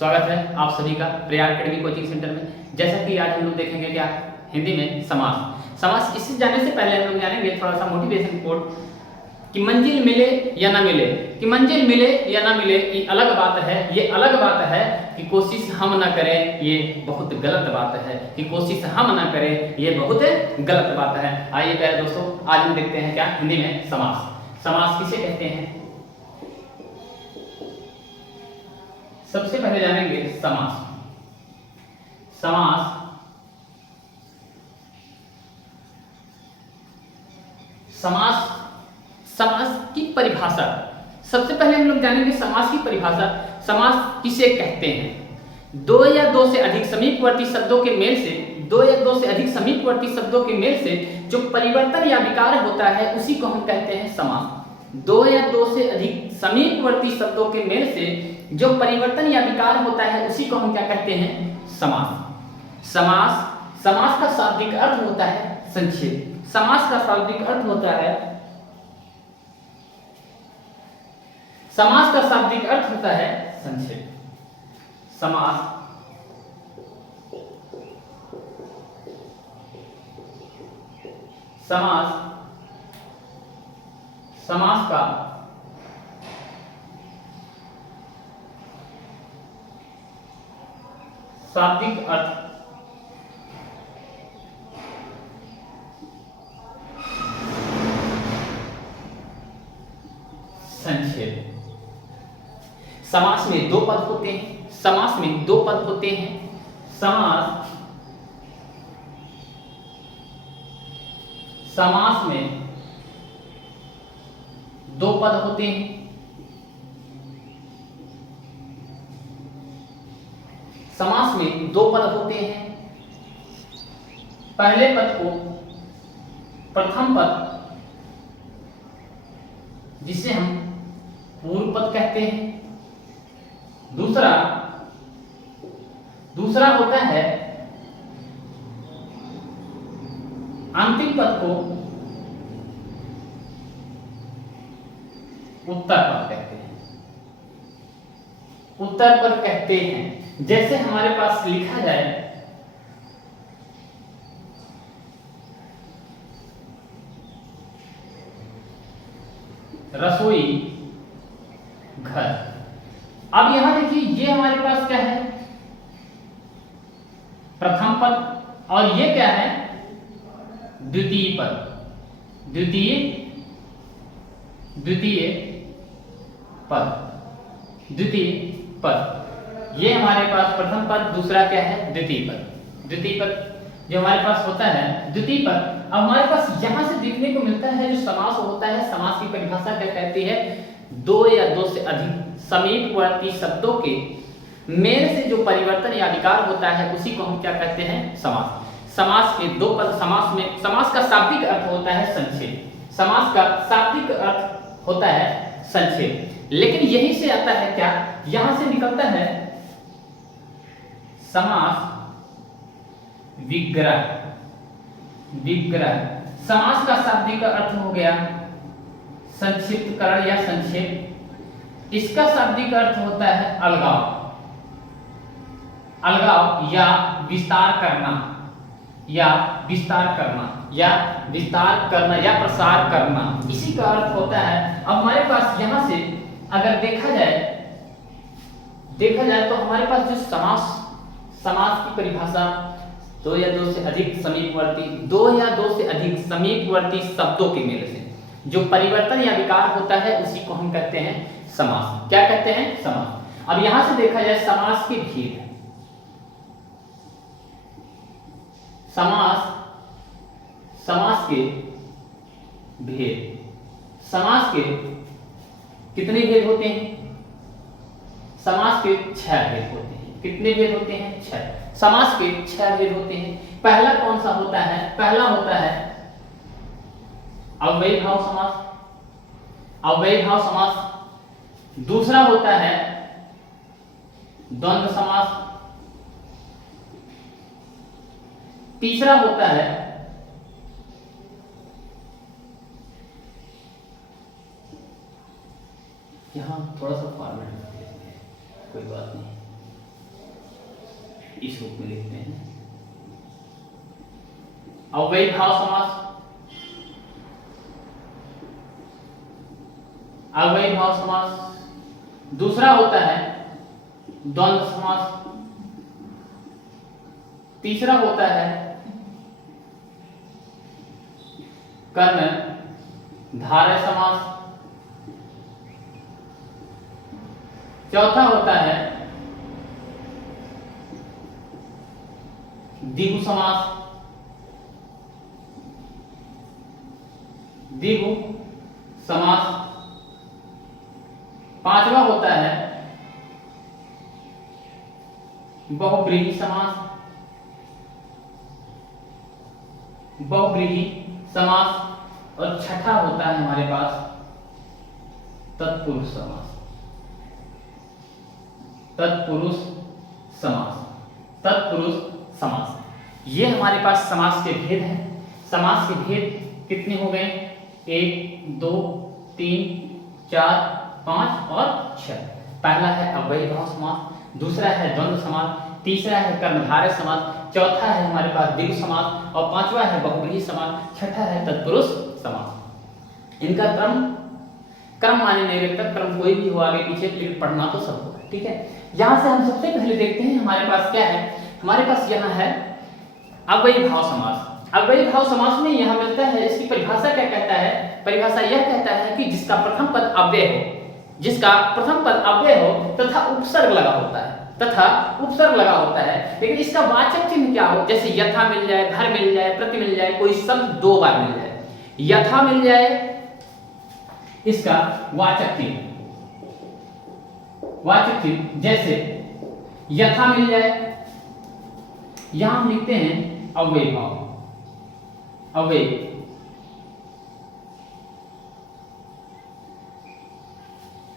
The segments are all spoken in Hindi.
स्वागत है आप सभी का प्रयाग एकेडमी कोचिंग सेंटर में। जैसा कि आज हम लोग देखेंगे क्या हिंदी में समास। समास इससे जाने से पहले हम लोग जानेंगे थोड़ा सा मोटिवेशन कोट कि मंजिल मिले या ना मिले, कि मंजिल मिले या ना मिले ये अलग बात है, ये अलग बात है कि कोशिश हम ना करें ये बहुत गलत बात है, कि कोशिश हम ना करें ये बहुत गलत बात है। आइए प्यारे दोस्तों आज हम देखते हैं क्या हिंदी में समास। समास किसे कहते हैं, सबसे पहले जानेंगे समास। समास समास समास की परिभाषा। सबसे पहले हम लोग जानेंगे समास की परिभाषा। समास किसे कहते हैं? दो या दो से अधिक समीपवर्ती शब्दों के मेल से, दो या दो से अधिक समीपवर्ती शब्दों के मेल से जो परिवर्तन या विकार होता है उसी को हम कहते हैं समास। दो या दो से अधिक समीपवर्ती शब्दों के मेल से जो परिवर्तन या विकार होता है उसी को हम क्या कहते हैं? समास। समास समास का शाब्दिक अर्थ होता है संक्षेप। समास का शाब्दिक अर्थ होता है, समास का शाब्दिक अर्थ होता है संक्षेप। समास समास समास का शाब्दिक अर्थ संक्षेप। समास में दो पद होते हैं, समास में दो पद होते हैं। समास में दो पद होते हैं। समास में दो पद होते हैं। पहले पद को प्रथम पद जिसे हम पूर्व पद कहते हैं। दूसरा होता है अंतिम पद को उत्तर पद कहते हैं। उत्तर पद कहते हैं। जैसे हमारे पास लिखा जाए रसोई घर। अब यहां देखिए ये हमारे पास क्या है? प्रथम पद। और ये क्या है? द्वितीय पद। द्वितीय पद। ये हमारे पास प्रथम पद, दूसरा क्या है? द्वितीय पद। द्वितीय पद जो हमारे पास होता है द्वितीय पद। अब हमारे पास यहां से देखने को मिलता है जो समास होता है, समास की परिभाषा क्या कहती है? दो या दो से अधिक समीपवर्ती शब्दों के मेल से जो परिवर्तन या विकार होता है उसी को हम क्या कहते हैं? समास। समास के दो पद। समास में समास का शाब्दिक अर्थ होता है संक्षेप। समास का शाब्दिक अर्थ होता है संक्षेप। लेकिन यही से आता है क्या? यहां से निकलता है समास विग्रह। समास का शाब्दिक अर्थ हो गया संक्षिप्तकरण या संक्षेप। इसका शाब्दिक अर्थ होता है अलगाव। अलगाव या विस्तार करना, या विस्तार करना, या विस्तार करना, या प्रसार करना, इसी का अर्थ होता है। अब हमारे पास यहां से अगर देखा जाए तो हमारे पास जो समास की परिभाषा दो या दो से अधिक समीपवर्ती शब्दों के मेल से जो परिवर्तन या विकार होता है उसी को हम कहते हैं समास। क्या कहते हैं? समास। अब यहां से देखा जाए समास के भेद। समास के भेद। समास के कितने भेद होते हैं? समास के 6 भेद होते हैं। कितने भेद होते हैं? 6। समास के 6 भेद होते हैं। पहला कौन सा होता है? पहला होता है अव्ययीभाव समास। अव्ययीभाव समास। दूसरा होता है द्वंद्व समास। तीसरा होता है यहाँ थोड़ा सा फॉर्मेट कोई बात नहीं। इस रूप में लिखते हैं। अव्ययी भाव समास, अव्ययी भाव समास। दूसरा होता है द्वंद्व समास। तीसरा होता है कर्णधारय समास। चौथा होता है द्विगु समास। द्विगु समास। पांचवा होता है बहुव्रीहि समास। बहुव्रीहि समास। और छठा होता है हमारे पास तत्पुरुष समास। तत्पुरुष समास। तत्पुरुष समास। ये हमारे पास समास के भेद हैं। समास के भेद कितने हो गए? 1 2 3 4 5 और 6। पहला है अव्ययी भाव समास, दूसरा है द्वंद्व समास, तीसरा है कर्णधारय समास, चौथा है हमारे पास द्विगु समास और पांचवा है बहुव्रीहि समास, छठा है तत्पुरुष समास। इनका क्रम माने नहीं रखता, क्रम कोई भी हो आगे पीछे, लेकिन पढ़ना तो सबको है। ठीक है, यहां से हम सबसे पहले देखते हैं हमारे पास क्या है। हमारे पास यहाँ है अव्ययी भाव समास। अव्ययी भाव समास में यहाँ मिलता है, इसकी परिभाषा क्या कहता है? परिभाषा यह कहता है कि जिसका प्रथम पद अव्यय हो, जिसका प्रथम पद अव्यय हो तथा उपसर्ग लगा होता है, तथा उपसर्ग लगा होता है, लेकिन इसका वाचक चिन्ह क्या हो? जैसे यथा मिल जाए, धर मिल जाए, प्रति मिल जाए, कोई शब्द 2 बार मिल जाए, यथा मिल जाए इसका वाचक चिन्ह, वाचक चिन्ह जैसे यथा मिल जाए, यहां हम लिखते हैं अव्ययी भाव, अव्ययी।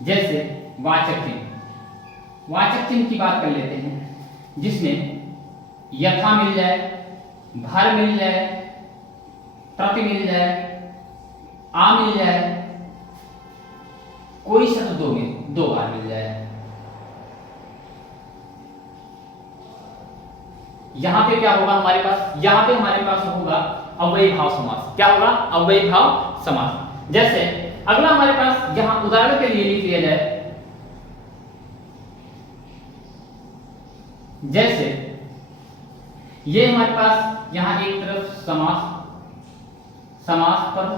जैसे वाचक चिन्ह, वाचक चिन्ह की बात कर लेते हैं, जिसमें यथा मिल जाए, भर मिल जाए, प्रति मिल जाए, आ मिल जाए, कोई शब्द 2 बार मिल जाए। यहां पे क्या होगा हमारे पास? यहां पे हमारे पास होगा अव्ययी भाव समास। क्या होगा? अव्ययी भाव समास। जैसे अगला हमारे पास यहां उदाहरण के लिए लिख लिया जाए, जैसे ये हमारे पास यहां एक तरफ समास, समास पद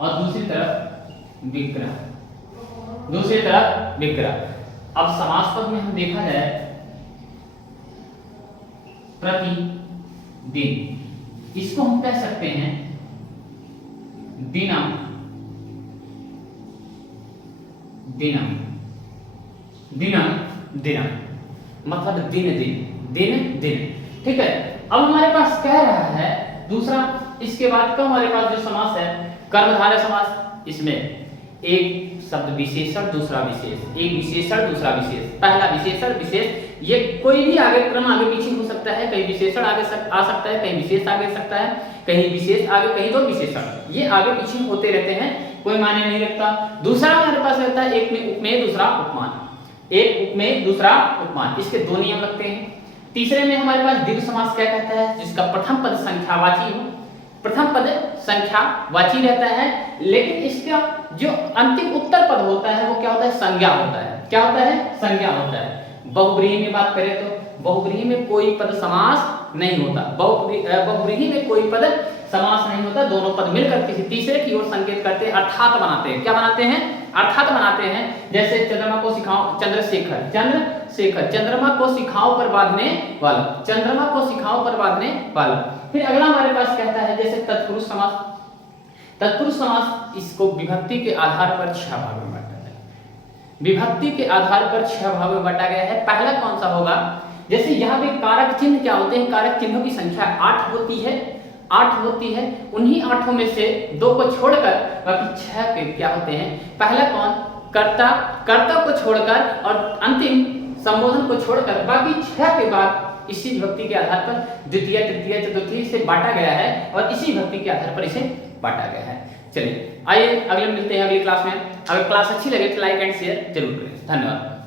और दूसरी तरफ विग्रह, दूसरी तरफ विग्रह। अब समास पद में हम देखा जाए प्रतिदिन, इसको हम कह सकते हैं दिनम, दिनम, दिनम, दिनम, मतलब दिन दिन, दिन दिन। ठीक है, अब हमारे पास कह रहा है दूसरा, इसके बाद का हमारे पास जो समास है कर्मधारय समास। इसमें एक शब्द विशेषण, दूसरा विशेष, एक विशेषण दूसरा विशेष, पहला विशेषण विशेष, ये कोई भी आगे क्रम आगे पीछे हो सकता है, कहीं विशेषण आगे आ सकता है, कहीं विशेष आगे सकता है, कहीं विशेष आगे, कहीं तो विशेषण, ये आगे पीछे होते रहते हैं, कोई मायने नहीं रखता। दूसरा हमारे पास रहता है एक में उपमेय दूसरा उपमान, एक उपमेय दूसरा उपमान, इसके 2 नियम लगते हैं। तीसरे में हमारे पास द्विगु समास क्या कहता है? जिसका प्रथम पद संख्यावाची हो, प्रथम पद संख्यावाची रहता है, लेकिन इसका जो अंतिम उत्तर पद होता है वो क्या होता है? संज्ञा होता है। क्या होता है? संज्ञा होता है। बहुव्रीहि में बात करें तो बहुव्रीहि में कोई पद समास नहीं होता, बहुव्रीहि में कोई पद समास नहीं होता, दोनों पद मिलकर किसी तीसरे की ओर संकेत करते हैं, अर्थात बनाते हैं। क्या बनाते हैं? अर्थात बनाते हैं। जैसे चंद्रमा को सिखाओ, चंद्रशेखर, चंद्रशेखर, चंद्रमा को सिखाओ पर बांधने वाला, चंद्रमा को सिखाओ पर बांधने वाला। फिर अगला हमारे पास कहता है जैसे तत्पुरुष समास। तत्पुरुष समास इसको विभक्ति के आधार पर 6 भागों में बांटा गया है, विभक्ति के आधार पर 6 भागों में बांटा गया है। पहला कौन सा होगा? जैसे यहाँ पे कारक चिन्ह क्या होते हैं? कारक चिन्हों की संख्या 8 होती है, 8 होती है। उन्हीं 8 में से 2 को छोड़कर बाकी 6 के क्या होते हैं? पहला कौन? कर्ता, कर्ता को छोड़कर और अंतिम संबोधन को छोड़कर बाकी 6 के बाद इसी विभक्ति के आधार पर द्वितीय, तृतीय, चतुर्थी से बांटा गया है और इसी विभक्ति के आधार पर इसे बांटा गया है। चलिए आइए अगले मिलते हैं अगली क्लास में। अगर क्लास अच्छी लगे तो लाइक एंड शेयर जरूर करें। धन्यवाद।